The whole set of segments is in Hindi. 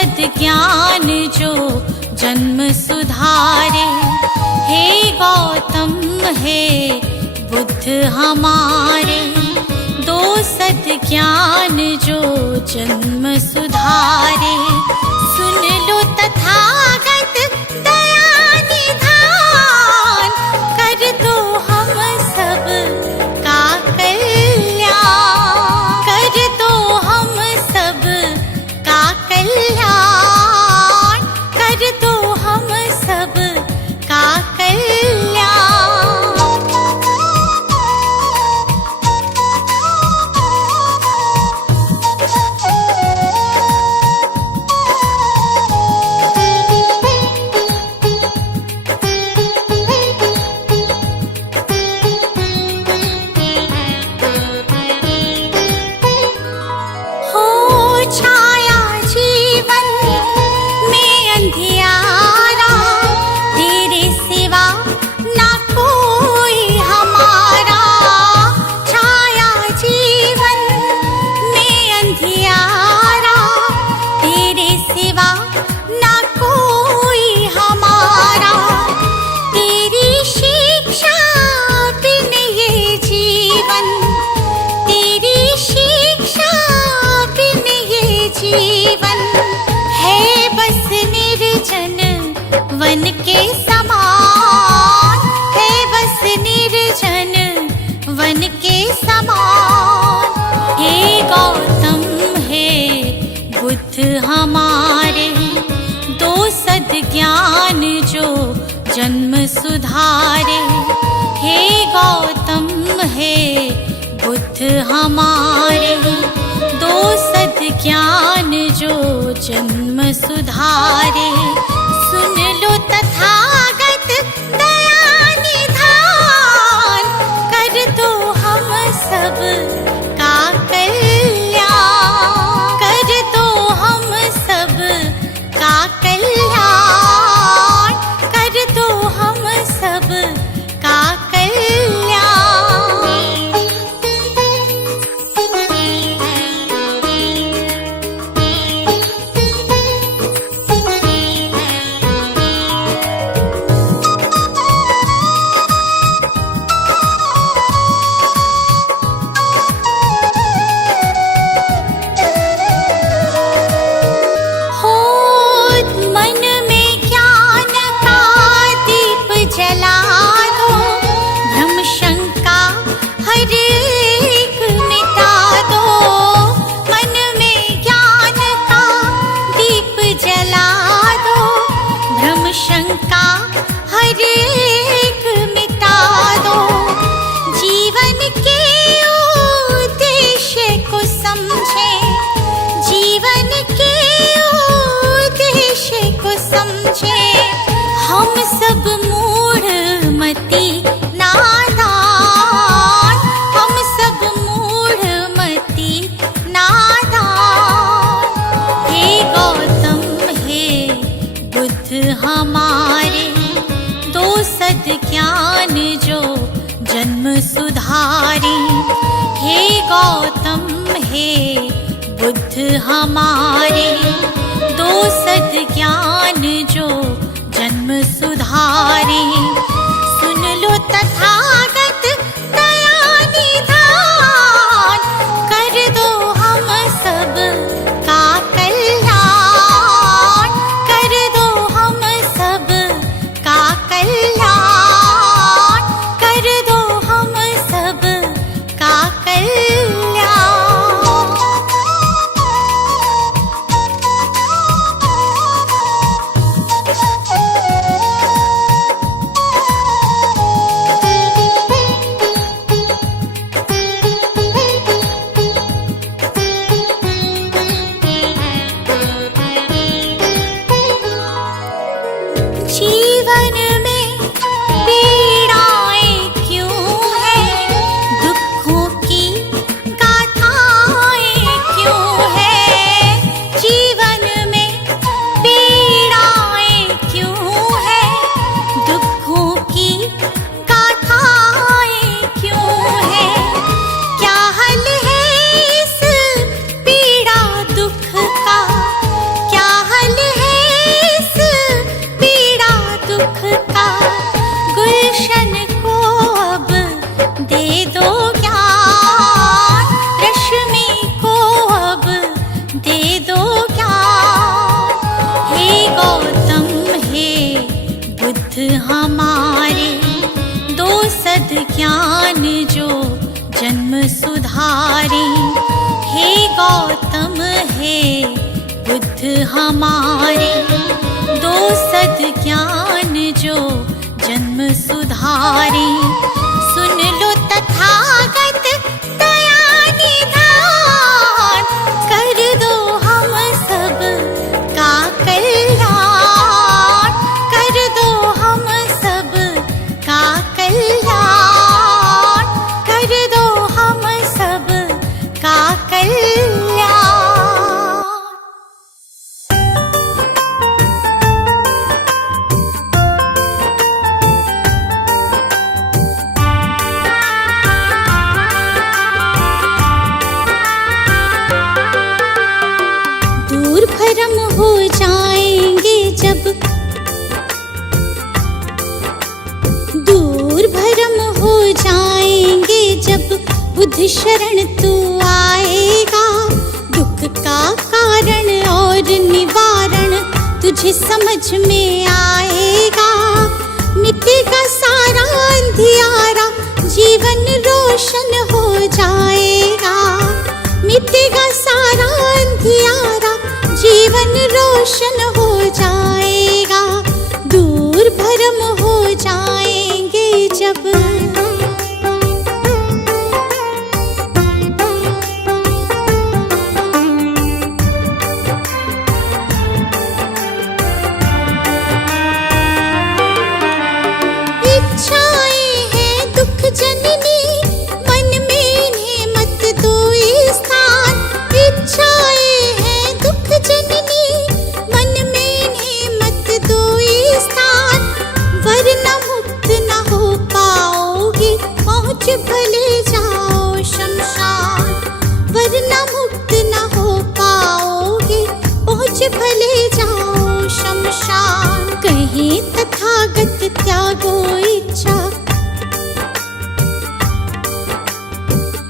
सद्ज्ञान जो जन्म सुधारे। हे गौतम हे बुद्ध हमारे, दो सद्ज्ञान जो जन्म सुधारे। सुन लो तथागत दया निधान, कर दो हम सब का कल्याण, कर दो हम सब का कल्याण, कर दो हम सब का कल्याण। वन के समान है बस निर्जन वन के समान। हे गौतम हे बुद्ध हमारे, दो सद्ज्ञान जो जन्म सुधारे। हे गौतम हे बुद्ध हमारे, दो सद्ज्ञान जो जन्म सुधारे। सुन लो तथागत दया निधान, कर दो हम सब का कल्याण, कर दो हम सब का कल्याण, कर दो हम सब का कल्याण। शंका हर एक मिटा दो, जीवन के उद्देश्य को समझे, जीवन के उद्देश्य को समझे। हम सब मूढ़मति नादान, हम सब मूढ़मति नादान। हे गौतम हे बुद्ध हमारे, दो सद्ज्ञान जो जन्म सुधारे। हे गौतम हे बुद्ध हमारे, दो सद्ज्ञान जो जन्म सुधारे। सुन लो तथागत दया निधान, कर दो हम सब का कल्याण, कर दो हम सब का कल्याण, कर दो हम सब का कल्याण। बुद्ध हमारे, दो सद ज्ञान जो जन्म सुधारे। हे गौतम हे बुद्ध हमारे, दो सद ज्ञान जो जन्म सुधारे। सुन लो तथागत दया निधान, कर दो हम सब का कल्याण, कर दो हम सब का कल्याण, कर दो हम सब का कल्याण। भरम हो जाएंगे जब, दूर भरम हो जाएंगे जब बुद्ध शरण तू आएगा। दुख का कारण और निवारण तुझे समझ में आएगा। मिटेगा सारा अंधियारा, जीवन रोशन हो जाएगा। मिटेगा सारा अंधियारा, जीवन रोशन हो जाएगा। दूर भरम हो जाएंगे जब। इच्छाएं हैं दुख जननी, मन में इन्हें मत दो स्थान। इच्छाएं हैं दुख जननी, मन में इन्हें मत दो स्थान। वरना मुक्त न हो पाओगे, पहुँच भले जाओ शमशान। वरना मुक्त न हो पाओगे, पहुँच भले जाओ शमशान। कहीं तथागत त्यागो इच्छा,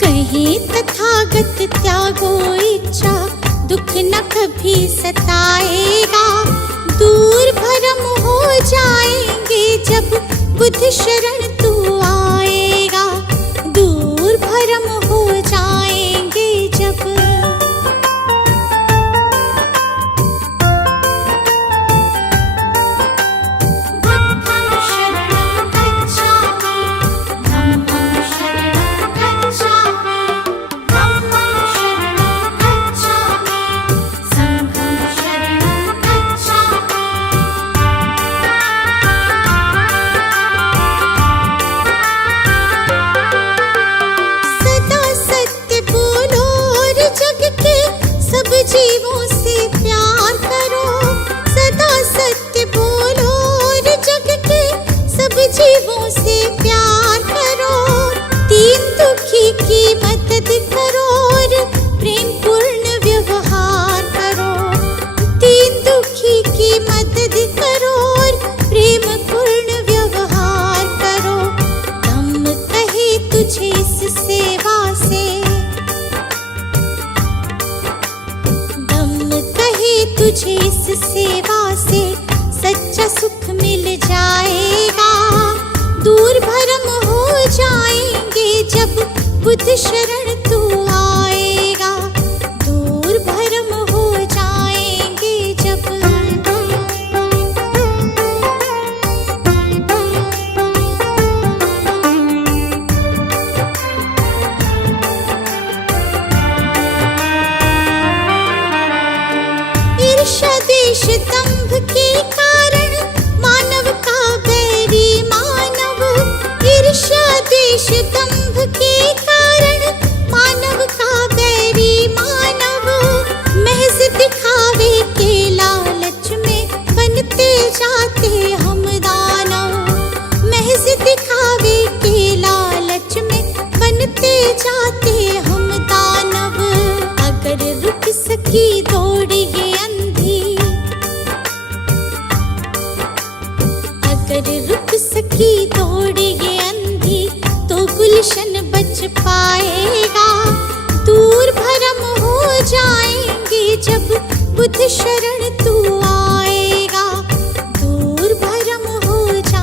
कहीं तथागत त्यागो इच्छा। दुख न कभी सताएगा, दूर भरम हो जाएंगे जब बुद्ध शरण तू आएगा। दूर भरम हो जाएंगे जब। बुद्धं शरणं गच्छामि, धम्मं शरणं गच्छामि, धम्मं शरणं गच्छामि, संघं शरणं गच्छामि। सदा सत्य बोलो और जग के सब जीवों से प्यार करो। सदा सत्य बोलो और जग के सब जीवों से प्यार करो। दीन दुखी की मदद करो और प्रेम पूर्ण व्यवहार करो। दीन दुखी की मदद करो और प्रेम पूर्ण व्यवहार करो। धम्म कहे तुझे इस सेवा से, धम्म कहे तुझे इस सेवा से सच्चा सुख मिल जाएगा। दूर भरम हो जाएंगे जब बुद्ध शरण तू आएगा। दूर भरम हो जाएंगे जब। ईर्ष्या द्वेष दंभ के कारण मानव का बैरी मानव। ईर्ष्या द्वेष दंभ के कारण मानव का बैरी मानव। महज दिखावे के लालच में बनते जाते हम दानव। महज दिखावे के लालच में बनते जाते हम दानव। अगर रुक सकी दौड़ ये अंधी, अगर रुक सकी दौड़ ये अंधी, तो गुलशन बच पाएगा। दूर भरम हो जाएंगे जब बुद्ध शरण तू आएगा। दूर भरम हो जाएगा।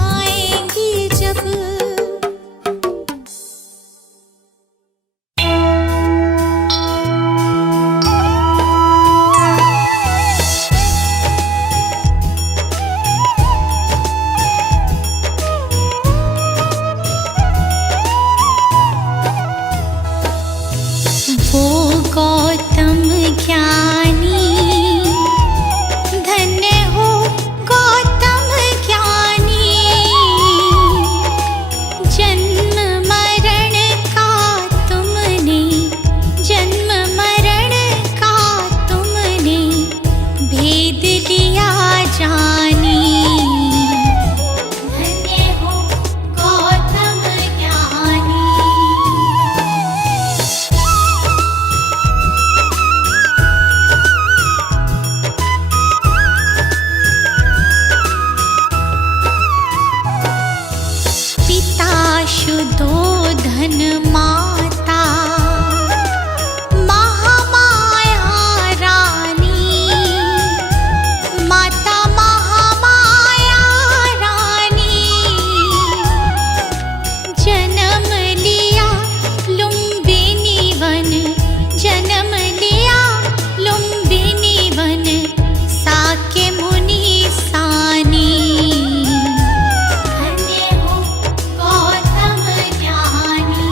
शुद्धोधन माता महामाया रानी, माता महामाया रानी। जन्म लिया लुम्बिनी वन, जन्म लिया लुम्बिनी वन, साक्य मुनि सानी। धन्य हो गौतम ज्ञानी।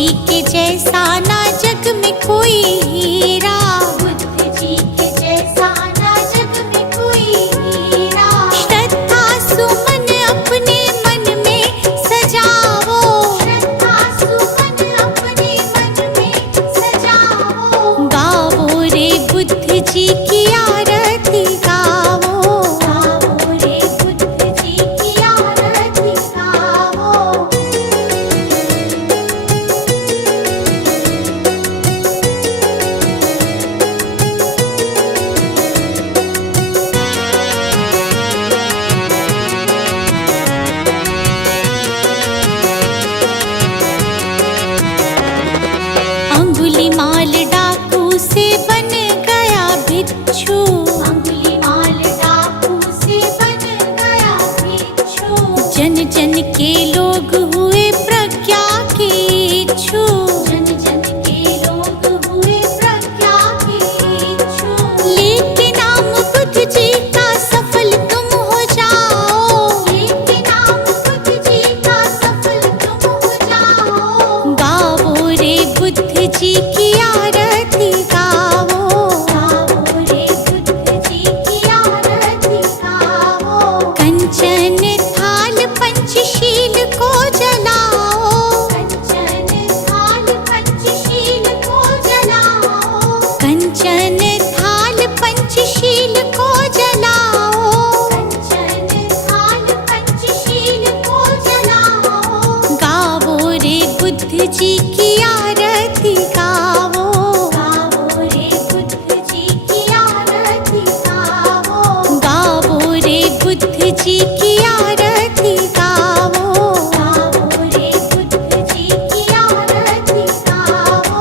जी के जैसा ना जग में कोई हीरा, बुद्ध जी के जैसा ना जग में कोई हीरा। श्रद्धा सुमन अपने मन में सजाओ, श्रद्धा सुमन अपने मन में सजाओ। गाओ रे बुद्ध जी की आरती गाओ, गाओ रे बुद्ध जी की आरती गाओ। अंगुलीमाल डाकू से बन गया भिक्षु, अंगुलीमाल डाकू से बन गया भिक्षु। जन जन के लोग हुए प्रज्ञा के इच्छु, जन जन के लोग हुए प्रज्ञा के इच्छु। लेके नाम बुद्ध जी का सफल तुम हो जाओ, लेके नाम बुद्ध जी का सफल तुम हो जाओ। गाओ रे बुद्ध जी की आरती गाओ, गाओ रे बुद्ध जी की आरती गाओ। कंचन थाल पंचशील को जलाओ, कंचन थाल पंचशील को जलाओ। कंचन थाल पंचशील को जलाओ, कंचन थाल पंचशील को जलाओ। गाओ रे बुद्ध जी की आरती गाओ, गाओ रे बुद्ध जी की आरती गाओ। गाओ रे बुद्ध जी की आरती गाओ, गाओ रे बुद्ध जी की आरती गाओ।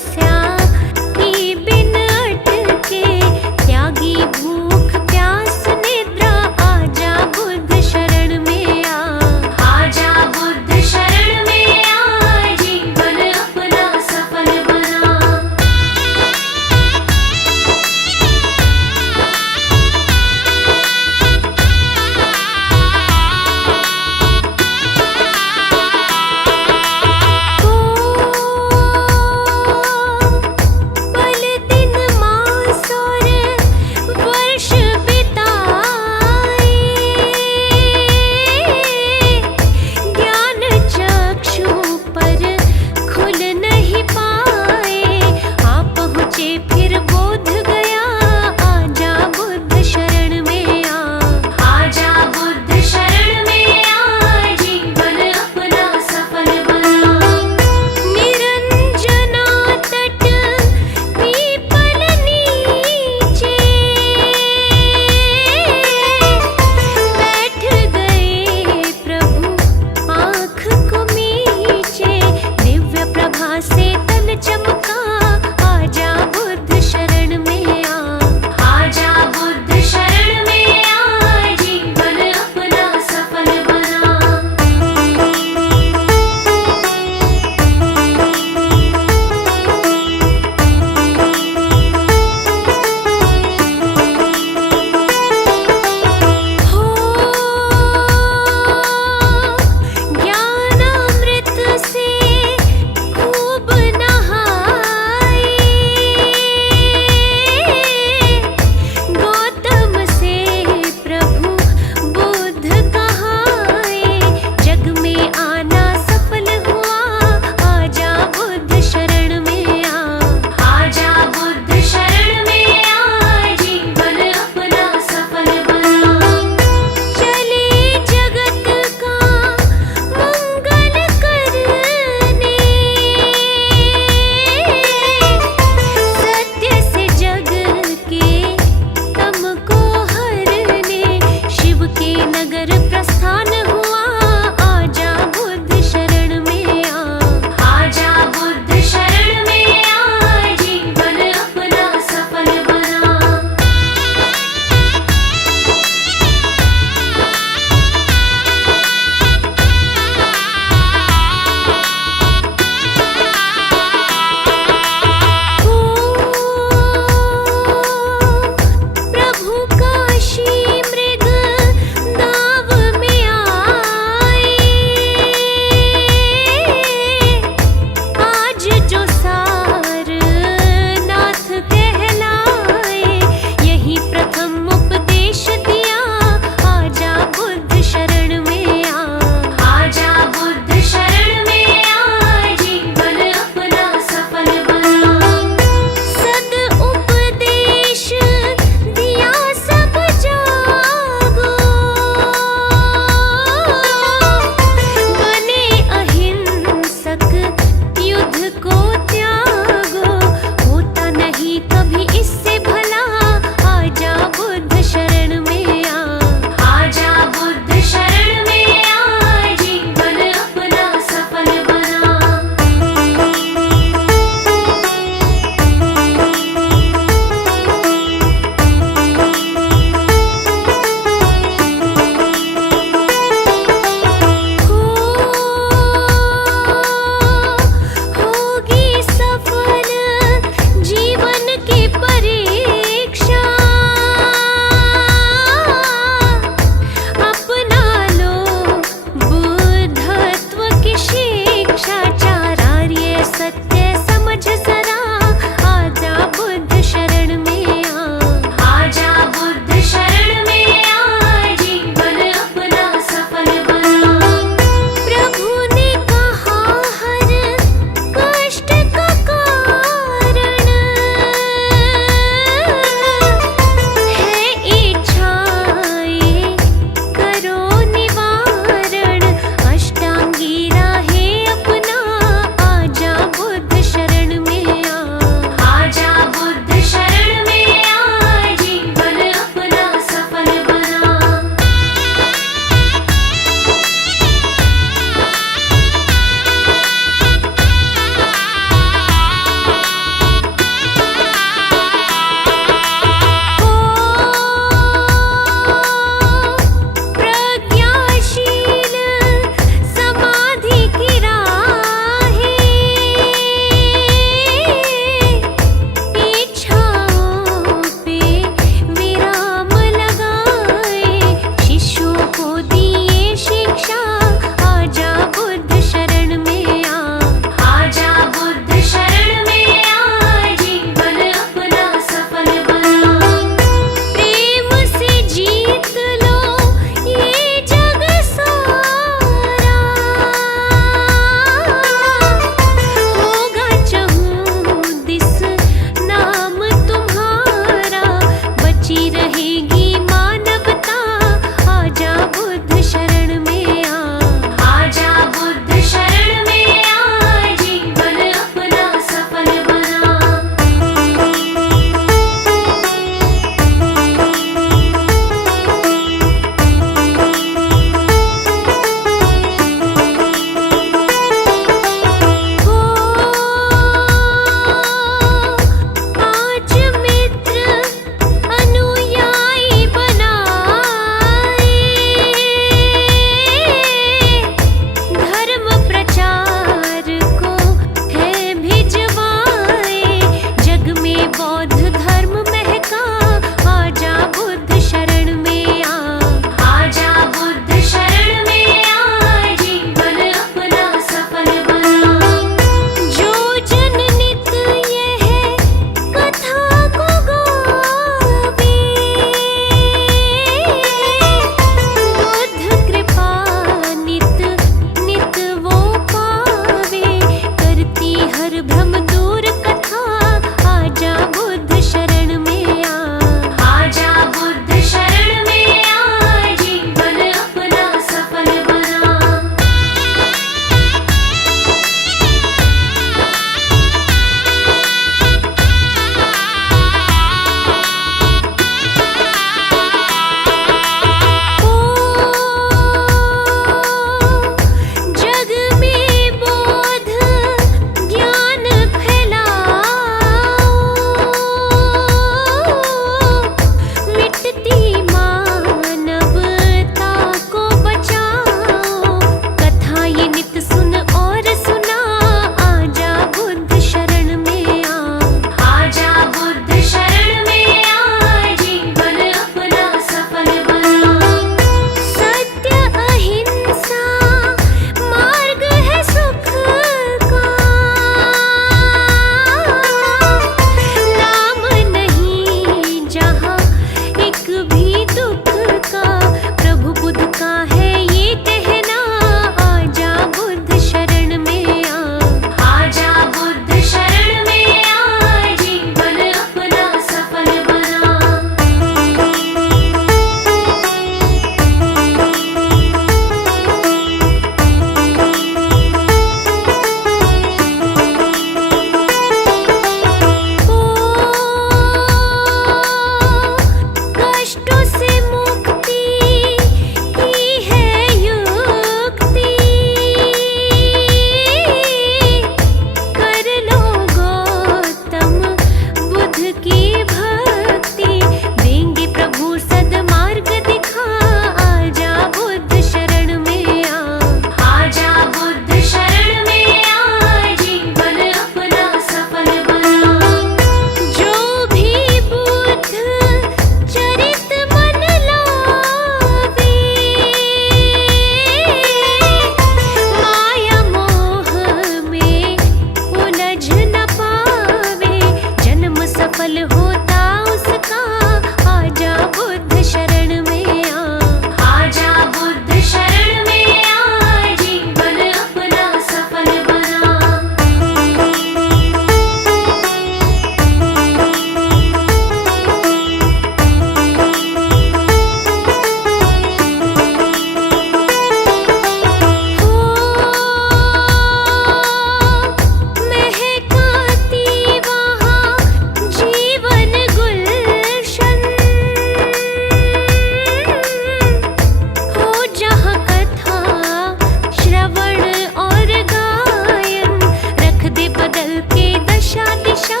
के दशा दिशा,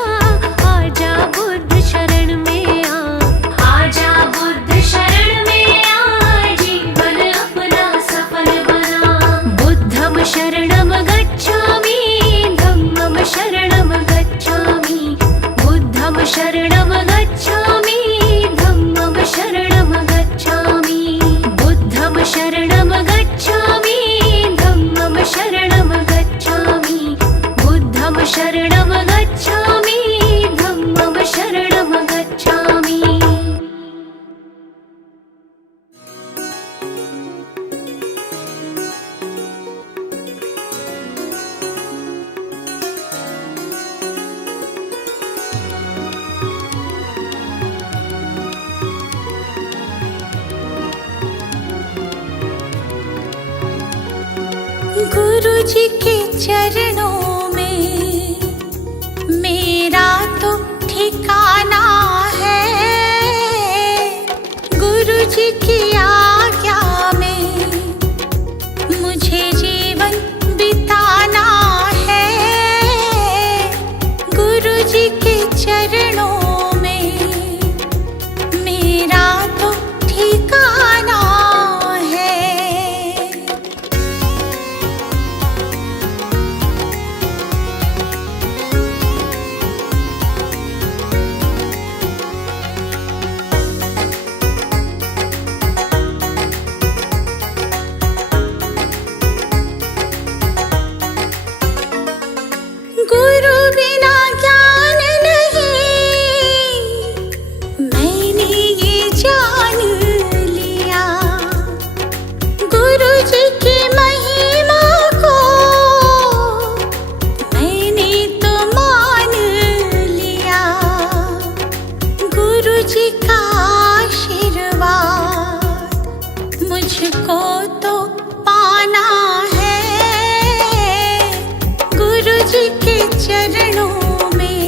आजा बुद्ध शरण में आ, आजा बुद्ध शरण में आ, जीवन अपना सफल बना। बुद्धम शरणम गच्छामि, धम्मम शरणम गच्छामि, बुद्धम शरणम गच्छामि, धम्मम शरणम गच्छामि, बुद्धम शरणम गच्छामि, धम्मम शरणम गच्छामि, बुद्धम शरणम गच्छामि, धम्मम शरणम गच्छामि। गुरु जी के चरणों में मेरा तो ठिकाना है, गुरु जी की आज्ञा में मुझे जीवन बिताना है, गुरु जी के चरणों में मेरा तो ठिकाना है। गुरु बिना ज्ञान नहीं, मैंने ये जान लिया, गुरु जी की महिमा को मैंने तो मान लिया, गुरु जी का आशीर्वाद मुझको तो पाना है, गुरु जी के चरणों में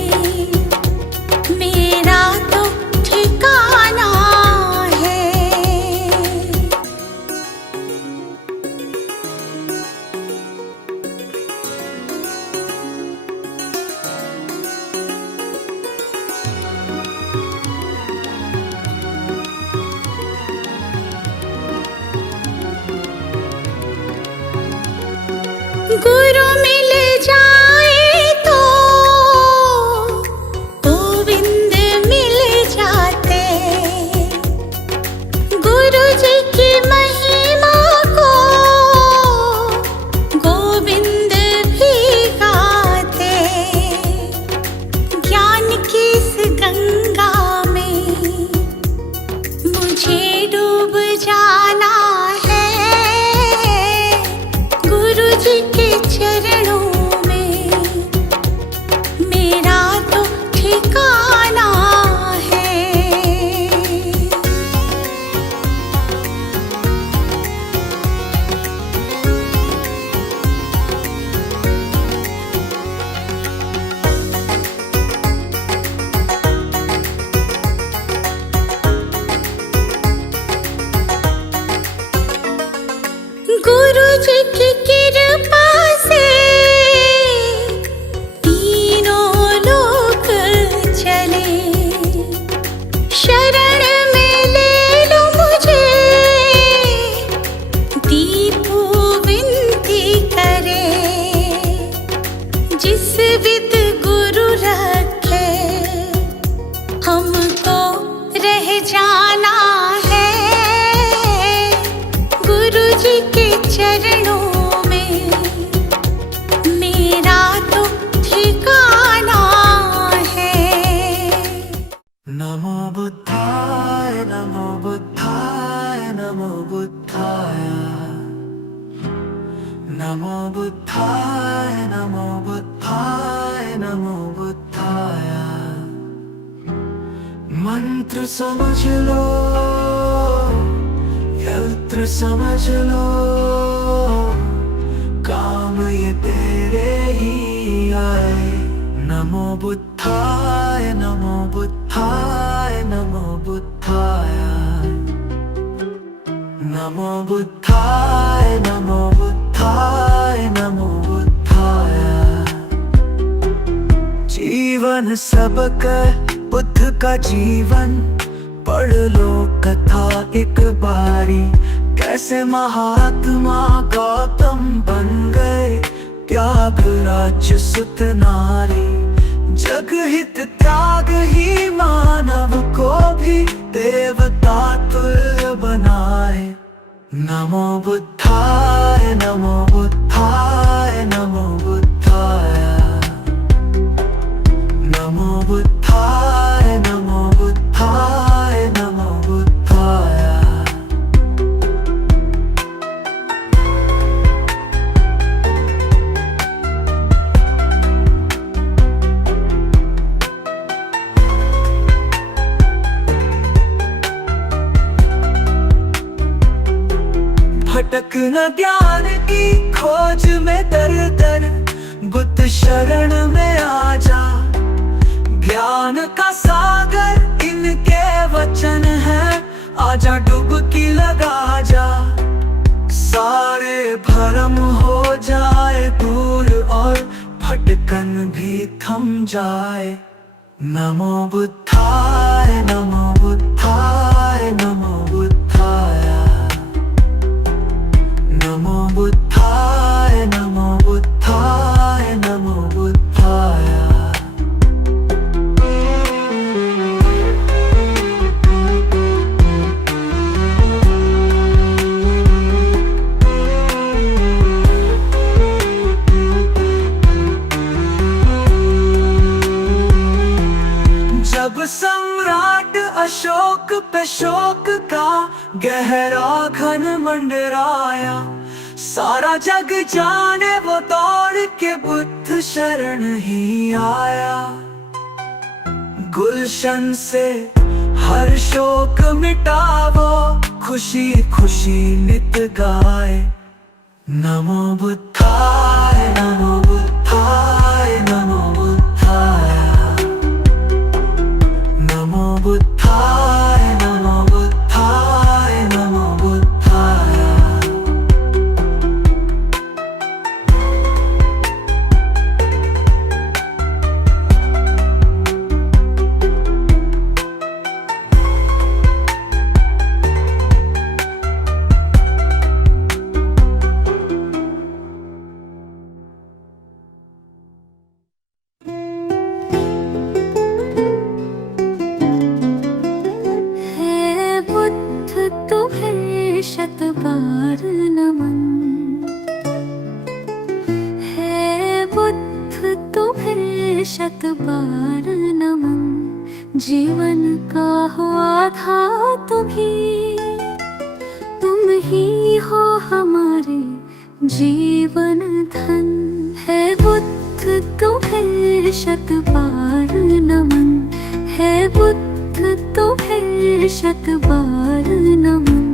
मेरा तो ठिकाना है। गुरु मिल जाए तो गोविंद मिल जाते, गुरु जी की महिमा को गोविंद भी गाते, ज्ञान की इस गंगा में मुझे डूब जाना है, गुरु जी के चरणों में मेरा तो ठिकाना है। गुरु जी की कृपा से तीनों लोक चले, शरण में ले लो मुझे, दीपू विनती करे, जिस विद गुरु रखे हमको रह जाना है, गुरु जी के चरणों में मेरा तो ठिकाना है। नमो बुद्धाय नमो बुद्धाय नमो बुद्धाय, नमो बुद्धाय नमो बुद्धाय नमो बुद्धाय। मंत्र समझ लो, यंत्र समझ लो, काम ये तेरे ही आए। नमो बुद्धाय नमो बुद्धाय नमो बुद्धाय, नमो बुद्धाय नमो बुद्धाय नमो बुद्धाय। जीवन सबक बुद्ध का जीवन पढ़ लो कथा एक बारी, कैसे महात्मा गौतम बन गए त्याग राज्य सुत नारी। जग हित त्याग ही मानव को भी देवता तुल्य बनाए। नमो बुद्धाय नमो बुद्धाय नमो बुद्धाय नमो बुद्धाय नमो बुद्धाय नमो बुद्धाय। भटक न ज्ञान की खोज में दर दर, बुद्ध शरण में आ जा। ज्ञान का सागर इनके वचन है, आजा डुबकी लगा जा। सारे भरम हो जाए दूर और भटकन भी थम जाए। नमो बुद्धाय नमो बुद्धाय नमो बुद्धाय नमो बुद्धाय नमो बुद्धाय नमो बुद्धाय। जब सम्राट अशोक पे शोक का गहरा घन मंडराया, सारा जग जाने वो दौड़ के बुद्ध शरण ही आया। गुलशन से हर शोक मिटावो, खुशी खुशी नित गाए। नमो बुद्धाय नमो बुद्धाय नमो बुद्धाय नमो बुद्धाय नमो बुद्धाय नमो बुद्धाय। शत बार नमन है बुद्ध तुम्हें शत बार नमन। जीवन का हुआ था तुम ही हो हमारे जीवन धन। है बुद्ध तुम्हें शत बार नमन, है बुद्ध तुम्हें शत बार नमन।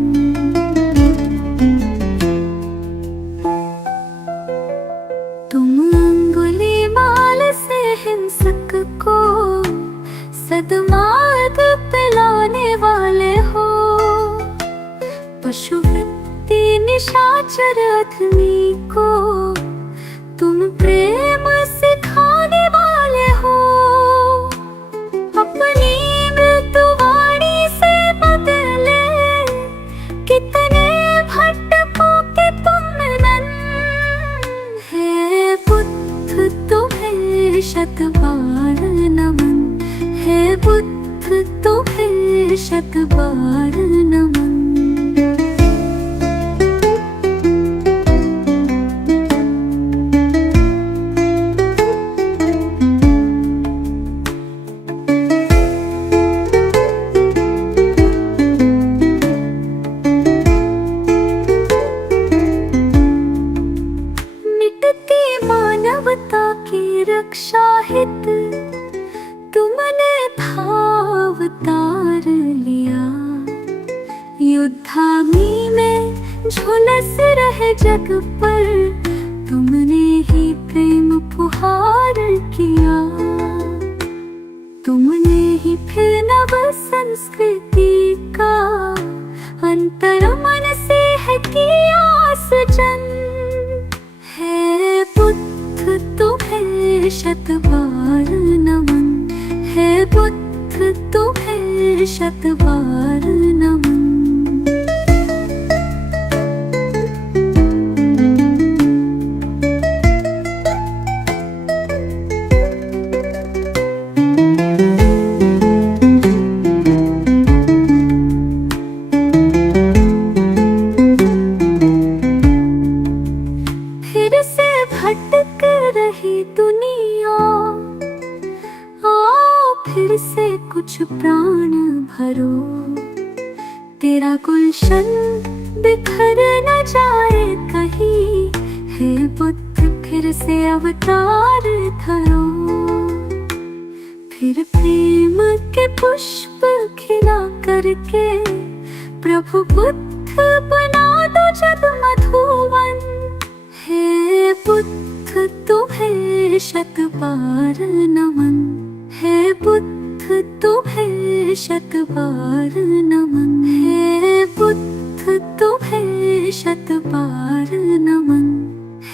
हिंसक को सद्मार्ग पे लाने वाले हो, पशुवृत्ति निशाचर अधमी को तुम प्रेम सिखाने वाले हो। अपनी मृत्युवाणी से बदले कितने भटकों के तुम नन। है बुद्ध तुम्हें शत बार नमन, है बुद्ध तुम्हें शत बार नमन। रक्षा हित तुमने भावतार लिया। युद्धाग्नि में झुलस रहे जग पर तुमने ही प्रेम पुहार किया। तुमने ही फिर नव संस्कृति का अंतर मन से है किया सृजन। है बुद्ध तुम्हें शत बार नमन, शत बार नमन। फिर से भटक रही दुनिया, आओ फिर से कुछ प्राण भरो। तेरा गुलशन बिखर न जाए कहीं, हे बुद्ध फिर से अवतार धरो। फिर प्रेम के पुष्प खिला करके प्रभु बुद्ध बना दो जग मधुवन। हे बुद्ध तुम्हें शत बार नमन, हे बुद्ध तुम्हें शत बार नमन, हे बुद्ध तुम्हें शत बार नमन,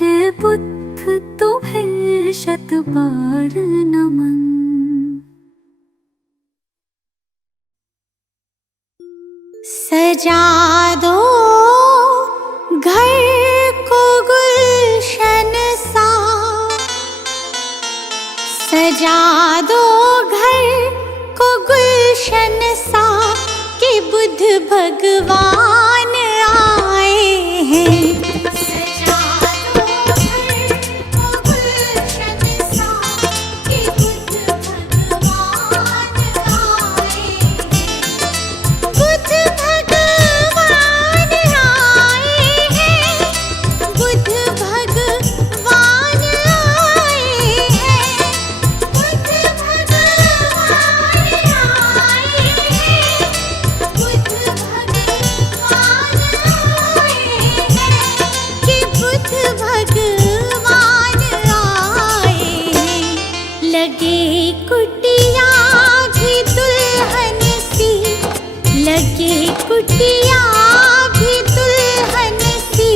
हे बुद्ध तुम्हें शत बार नमन। सजा दो घर को गुलशन सा, सजा दो घर को गुलशन सा, कि बुद्ध भगवान आए हैं। सजा दो घर को गुलशन सा, कि बुद्ध भगवान आए हैं। बुद्ध भगवान आए हैं, बुद्ध भगवान आए हैं, बुद्ध भगवान आए हैं, बुद्ध भगवान आए हैं, कि बुद्ध भगवान आए हैं। लगे कुटिया भी दुल्हन सी, लगे कुटिया भी दुल्हन सी,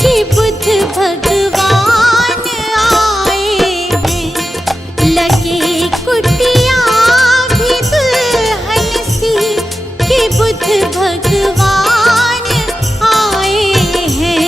कि बुद्ध भगवान आए हैं। लगे कुटिया भी दुल्हन सी, कि बुद्ध भगवान आए हैं।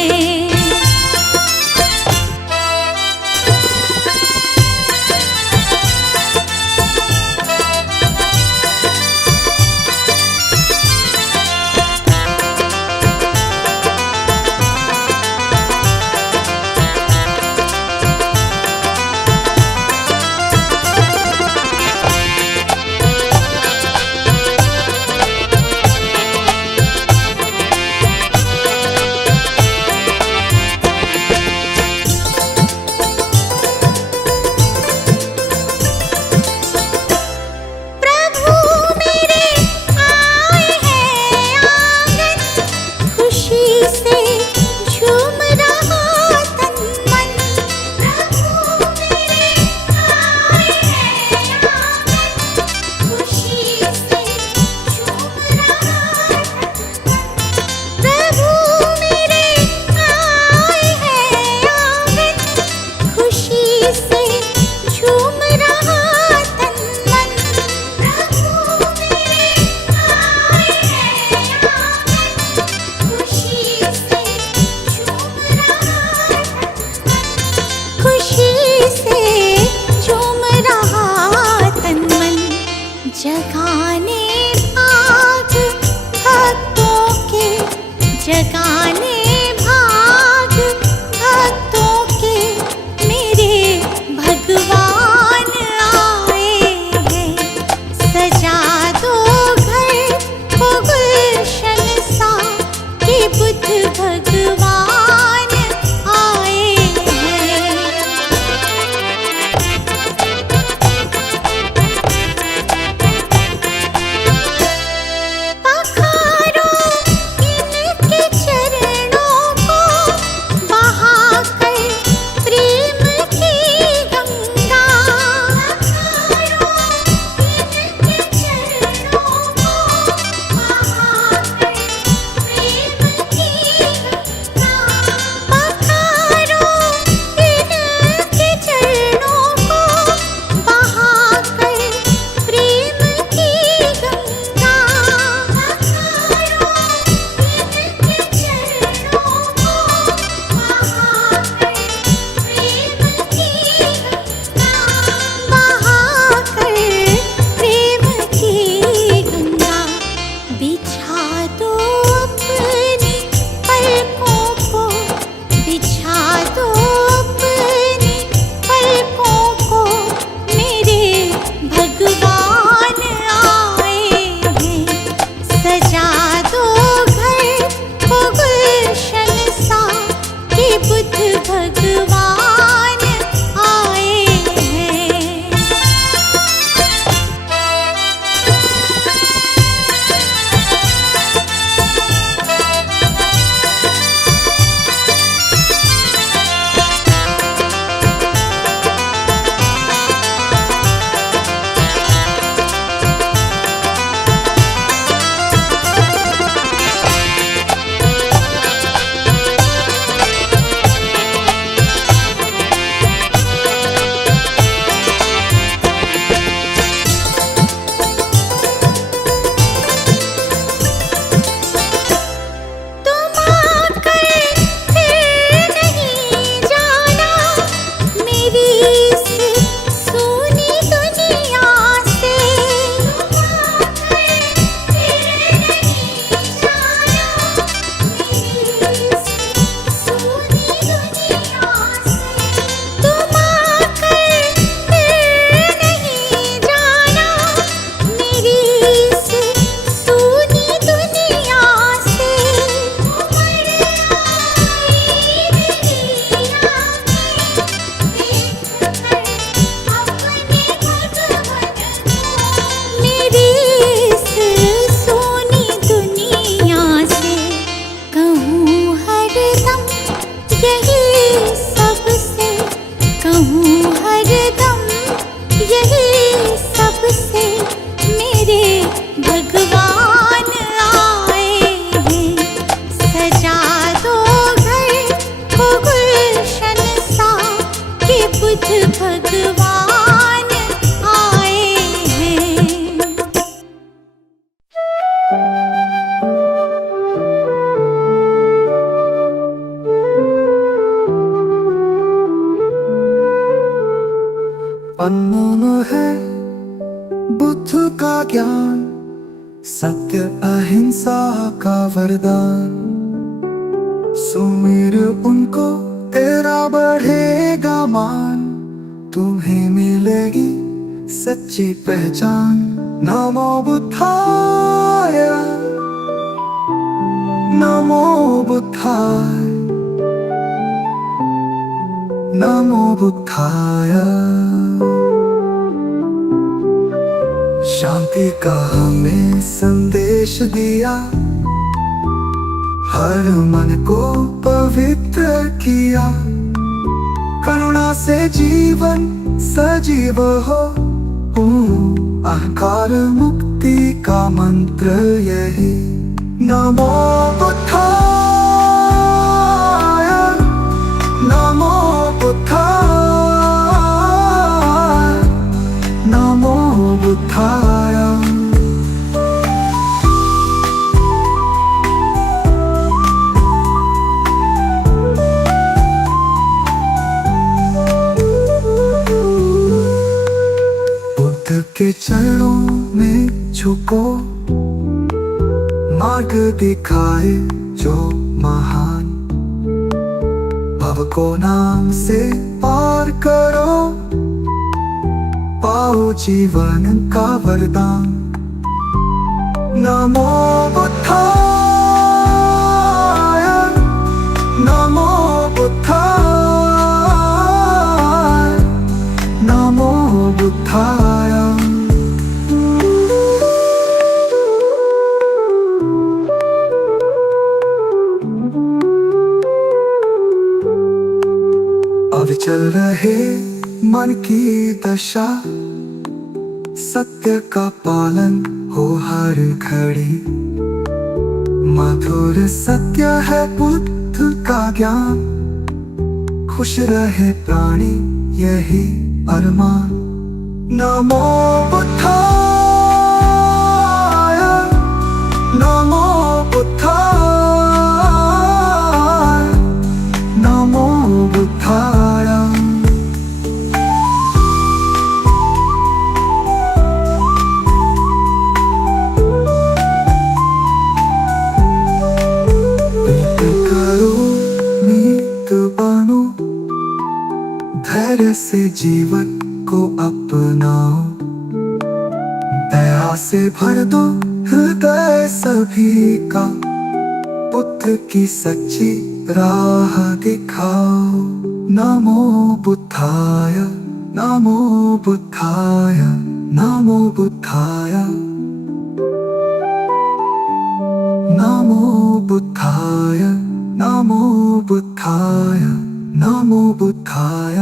प्रभु मेरे आए हैं आंगन, खुशी से झूम रहा तन मन। प्रभु मेरे आए हैं आंगन, खुशी से झूम रहा तन मन। प्रभु मेरे आए हैं आंगन, खुशी से झूम रहा तन मन। प्रभु मेरे आए हैं आंगन, खुशी से झूम रहा तन मन। खुशी से झूम रहा तन मन। जगाने भाग भक्तों के, जगाने भाग भक्तों के, मेरे भगवान आए हैं। सजा दो घर को गुलशन सा, कि बुद्ध भगवान आए हैं। सबसे मेरे भगवान आए हैं। सजा दो घर को गुलशन सा कि बुद्ध भगवान आए हैं। अनमोल है बुद्ध का ज्ञान, सत्य अहिंसा का वरदान। सुमिर उनको तेरा बढ़ेगा मान, तुम्हें मिलेगी सच्ची पहचान। नमो बुद्धाय, नमो बुद्धाय, नमो बुद्धाय। शांति का हमें संदेश दिया, हर मन को पवित्र किया। करुणा से जीवन सजीव हो, अहंकार मुक्ति का मंत्र यही। नमो बुद्धाय, नमो बुद्धाय, नमो बुद्धाय। बुद्ध के चरणों में झुको, मार्ग दिखाए जो महान। भव को नाम से पार करो, पाओ जीवन का वरदान। नमो बुद्धाय, नमो बुद्धाय, नमो बुद्धाय। अविचल रहे मन की दशा, सत्य का पालन हो हर घड़ी। मधुर सत्य है बुद्ध का ज्ञान, खुश रहे प्राणी यही अरमान। नमो बुद्धाय, नमो बुद्धाय, नमो बुद्धाय। धैर्य से जीवन को अपनाओ, दया से भर दो हृदय सभी का। बुद्ध की सच्ची राह दिखाओ। नमो बुद्धाय, नमो बुद्धाय, नमो बुद्धाय, नमो बुद्धाय, नमो बुद्धाय, नमो बुद्धाय।